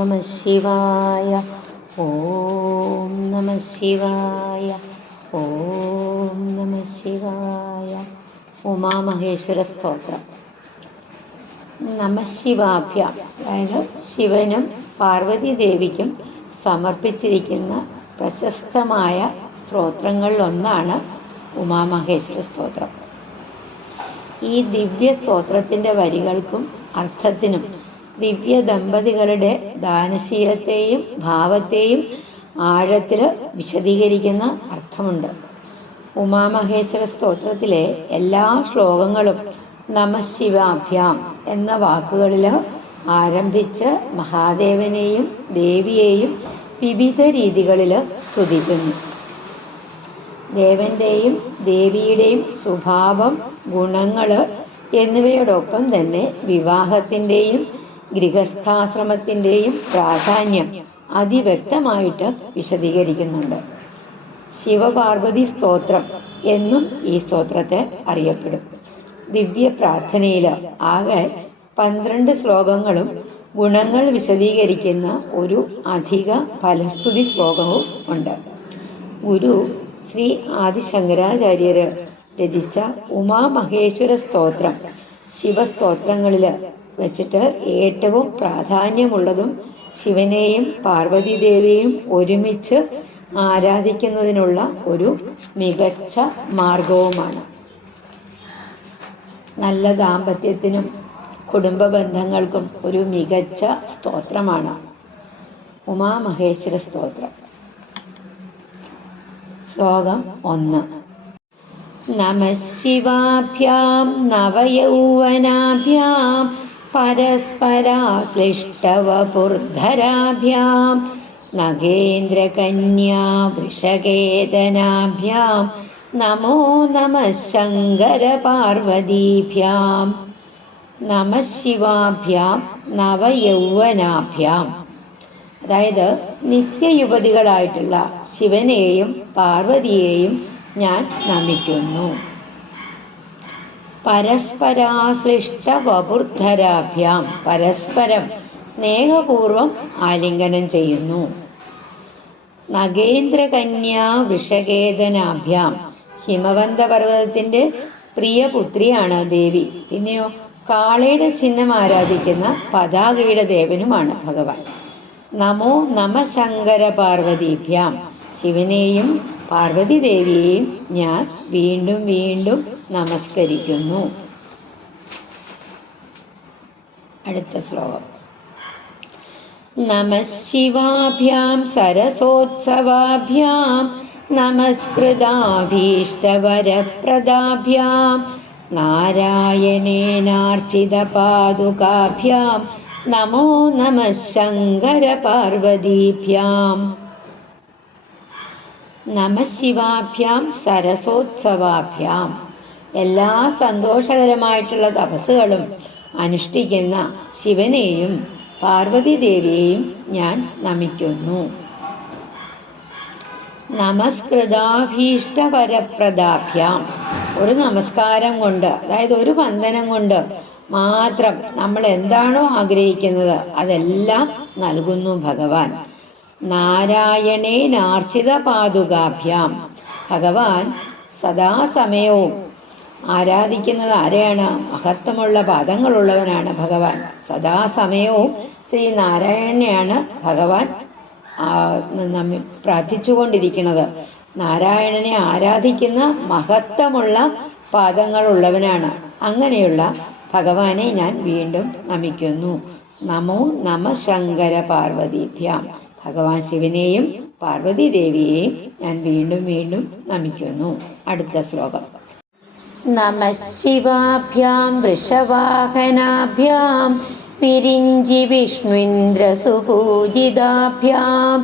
നമഃ ശിവായ. ഓം നമഃ ശിവായ. ഓം നമഃ ശിവായ. ഉമാമഹേശ്വര സ്തോത്രം. നമഃശിവാഭ്യാം, അതായത് ശിവനും പാർവതി ദേവിക്കും സമർപ്പിച്ചിരിക്കുന്ന പ്രശസ്തമായ സ്തോത്രങ്ങളിലൊന്നാണ് ഉമാമഹേശ്വര സ്തോത്രം. ഈ ദിവ്യ സ്തോത്രത്തിൻ്റെ വരികൾക്കും അർത്ഥത്തിനും ദിവ്യ ദമ്പതികളുടെ ദാനശീലത്തെയും ഭാവത്തെയും ആഴത്തിൽ വിശദീകരിക്കുന്ന അർത്ഥമുണ്ട്. ഉമാമഹേശ്വര സ്തോത്രത്തിലെ എല്ലാ ശ്ലോകങ്ങളും നമഃശിവാഭ്യാം എന്ന വാക്കുകളിൽ ആരംഭിച്ച് മഹാദേവനെയും ദേവിയെയും വിവിധ രീതികളിൽ സ്തുതിക്കുന്നു. ദേവന്റെയും ദേവിയുടെയും സ്വഭാവം, ഗുണങ്ങൾ എന്നിവയോടൊപ്പം തന്നെ വിവാഹത്തിൻ്റെയും ഗൃഹസ്ഥാശ്രമത്തിൻ്റെയും പ്രാധാന്യം അതിവ്യക്തമായിട്ട് വിശദീകരിക്കുന്നുണ്ട്. ശിവപാർവതി സ്തോത്രം എന്നും ഈ സ്തോത്രത്തെ അറിയപ്പെടും. ദിവ്യ പ്രാർത്ഥനയിൽ ആകെ 12 ശ്ലോകങ്ങളും ഗുണങ്ങൾ വിശദീകരിക്കുന്ന ഒരു അധിക ഫലസ്തുതി ശ്ലോകവും ഉണ്ട്. ഗുരു ശ്രീ ആദിശങ്കരാചാര്യർ രചിച്ച ഉമാമഹേശ്വര സ്തോത്രം ശിവസ്തോത്രങ്ങളിൽ വെച്ചിട്ട് ഏറ്റവും പ്രാധാന്യമുള്ളതും ശിവനെയും പാർവതീദേവിയെയും ഒരുമിച്ച് ആരാധിക്കുന്നതിനുള്ള ഒരു മികച്ച മാർഗവുമാണ്. നല്ല ദാമ്പത്യത്തിനും കുടുംബ ബന്ധങ്ങൾക്കും ഒരു മികച്ച സ്തോത്രമാണ് ഉമാമഹേശ്വര സ്തോത്രം. ശ്ലോകം 1. നമഃശിവാഭ്യാം നവയൗവനാഭ്യാം പരസ്പരാശ്ലിഷ്ടവപുർധരാഭ്യാം നഗേന്ദ്രകന്യാ വൃഷകേതനാഭ്യാം നമോ നമഃ ശങ്കരപാർവതീഭ്യാം. നമഃശിവാഭ്യാം നവയൗവനാഭ്യാം, അതായത് നിത്യയുവതികളായിട്ടുള്ള ശിവനെയും പാർവതിയെയും ഞാൻ നമിക്കുന്നു. പരസ്പരാശ്ലിഷ്ടവപുർധരാഭ്യാം, പരസ്പരം സ്നേഹപൂർവം ആലിംഗനം ചെയ്യുന്നു. നഗേന്ദ്രകന്യാ വൃഷകേതനാഭ്യാം, ഹിമവന്ത പർവ്വതത്തിൻ്റെ പ്രിയപുത്രിയാണ് ദേവി. പിന്നെയോ കാളയുടെ ചിഹ്നം ആരാധിക്കുന്ന പതാകയുടെ ദേവനുമാണ് ഭഗവാൻ. നമോ നമ ശങ്കര പാർവതീഭ്യാം, ശിവനെയും പാർവതി ദേവിയെയും ഞാൻ വീണ്ടും വീണ്ടും നമസ്കരിക്കുന്നു. അടുത്ത ശ്ലോകം. നമഃശിവാഭ്യാം സരസോത്സവാഭ്യാം നമസ്കൃതാഭീഷ്ടവരപ്രദാഭ്യാം നാരായണേനാർച്ചിതപാദുകാഭ്യാം നമോ നമഃ ശങ്കരപാർവതീഭ്യാം. നമഃശിവാഭ്യാം സരസോത്സവാഭ്യാം, എല്ലാ സന്തോഷകരമായിട്ടുള്ള തപസ്സുകളും അനുഷ്ഠിക്കുന്ന ശിവനെയും പാർവതി ദേവിയെയും ഞാൻ നമിക്കുന്നു. നമസ്കൃതാഭീഷ്ടവരപ്രദാഭ്യാം, ഒരു നമസ്കാരം കൊണ്ട്, അതായത് ഒരു വന്ദനം കൊണ്ട് മാത്രം നമ്മൾ എന്താണോ ആഗ്രഹിക്കുന്നത് അതെല്ലാം നൽകുന്നു ഭഗവാൻ. നാരായണേനാർച്ചിത പാദുകാഭ്യാം, ഭഗവാൻ സദാസമയവും ആരാധിക്കുന്നത് ആരെയാണ്? മഹത്വമുള്ള പാദങ്ങളുള്ളവനാണ് ഭഗവാൻ. സദാസമയവും ശ്രീനാരായണനെയാണ് ഭഗവാൻ പ്രാർത്ഥിച്ചുകൊണ്ടിരിക്കുന്നത്. നാരായണനെ ആരാധിക്കുന്ന മഹത്വമുള്ള പാദങ്ങളുള്ളവനാണ്. അങ്ങനെയുള്ള ഭഗവാനെ ഞാൻ വീണ്ടും നമിക്കുന്നു. നമോ നമ ശങ്കര പാർവതീഭ്യാം, ഭഗവാൻ ശിവനെയും പാർവതി ദേവിയെയും ഞാൻ വീണ്ടും വീണ്ടും നമിക്കുന്നു. അടുത്ത ശ്ലോകം. നമഃശിവാഭ്യാം വൃഷവാഹനാഭ്യാം വിരിഞ്ചി വിഷ്ണുന്ദ്രസുപൂജിതാഭ്യാം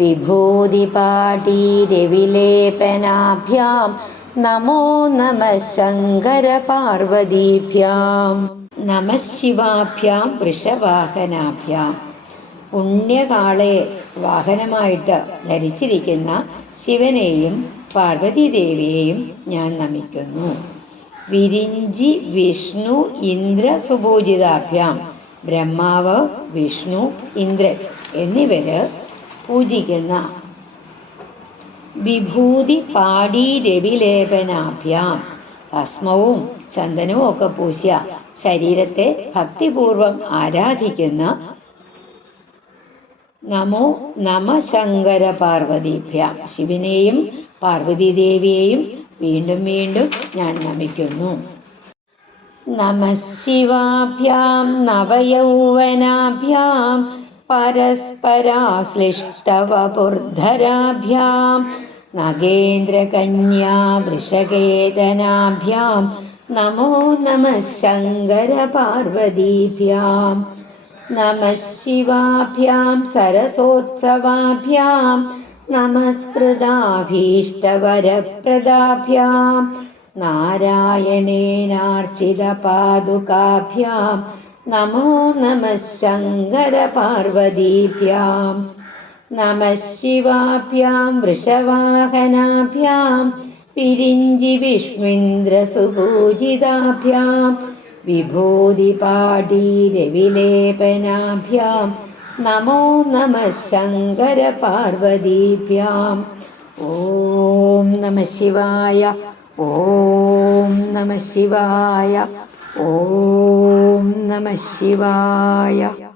വിഭൂതിപാടീരവിലേപനാഭ്യാം നമോ നമഃ ശങ്കര പാർവതീഭ്യാം. നമഃശിവാഭ്യാം വൃഷവാഹനാഭ്യാം, പുണ്യകാളയെ വാഹനമായിട്ട് ധരിച്ചിരിക്കുന്ന ശിവനെയും പാർവതി ദേവിയെയും ഞാൻ നമിക്കുന്നു. വിരിഞ്ചി വിഷ്ണു ഇന്ദ്ര സുപൂജിതാഭ്യാം, ബ്രഹ്മാവ്, വിഷ്ണു, ഇന്ദ്രൻ എന്നിവര് പൂജിക്കുന്ന വിഭൂതി പാടി രവിലേപനാഭ്യാം, ഭസ്മവും ചന്ദനവും ഒക്കെ പൂശിയ ശരീരത്തെ ഭക്തിപൂർവം ആരാധിക്കുന്ന നമോ നമ ശങ്കര പാർവതീഭ്യാം, ശിവനെയും പാർവതീദേവിയെയും വീണ്ടും വീണ്ടും ഞാൻ നമിക്കുന്നു. നമഃ ശിവാഭ്യാം നവയൗവനാഭ്യാം പരസ്പരാശ്ലിഷ്ടവപുർധരാഭ്യാം നഗേന്ദ്രകന്യാ വൃഷകേതനാഭ്യാം നമോ നമഃ ശങ്കര പാർവതീഭ്യാം. നമഃ ശിവാഭ്യാം സരസോത്സവാഭ്യാം നമസ്കൃതാഭീഷ്ടവരപ്രദാഭ്യാം നാരായണേനാർച്ചിതപാദുകാഭ്യാം നമോ നമഃ ശങ്കര പാർവതീഭ്യാം. നമഃ ശിവാഭ്യാം വൃഷവാഹനാഭ്യാം വിരിഞ്ചി വിഷ്ണുന്ദ്രസുപൂജിതാഭ്യാം വിഭൂതിപാടി രവിലേപനാഭ്യാം നമോ നമഃ ശങ്കര പാർവതീഭ്യാം. ഓം നമഃ ശിവായ. ഓം നമഃ ശിവായ. ഓം നമഃ ശിവായ.